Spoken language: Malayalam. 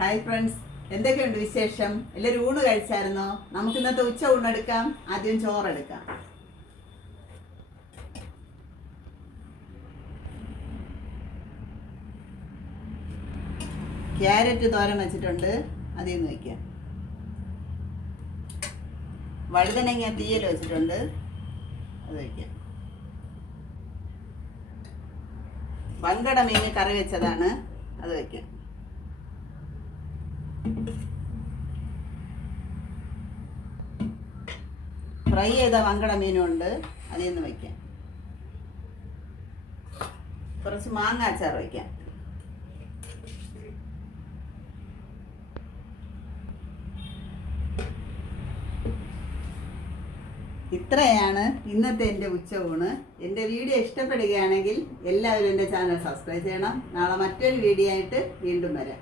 ഹായ് ഫ്രണ്ട്സ്, എന്തൊക്കെയുണ്ട് വിശേഷം? എല്ലാവരും ഊണ് കഴിച്ചായിരുന്നോ? നമുക്ക് ഇന്നത്തെ ഉച്ച ഊണെടുക്കാം. ആദ്യം ചോറെടുക്കാം. ക്യാരറ്റ് തോരൻ വെച്ചിട്ടുണ്ട്, അതിൽ നിന്ന് വയ്ക്കാം. വഴുതനങ്ങ തീയൽ വെച്ചിട്ടുണ്ട്, അത് വയ്ക്കാം. വങ്കട മീൻ കറി വെച്ചതാണ്, അത് വയ്ക്കാം. ഫ്രൈ ചെയ്ത വങ്കട മീനുണ്ട്, അതിൽ നിന്ന് വയ്ക്കാം. കുറച്ച് മാങ്ങ അച്ചാർ വയ്ക്കാം. ഇത്രയാണ് ഇന്നത്തെ എൻ്റെ ഉച്ചയൂണ്. എൻ്റെ വീഡിയോ ഇഷ്ടപ്പെടുകയാണെങ്കിൽ എല്ലാവരും എൻ്റെ ചാനൽ സബ്സ്ക്രൈബ് ചെയ്യണം. നാളെ മറ്റൊരു വീഡിയോ ആയിട്ട് വീണ്ടും വരാം.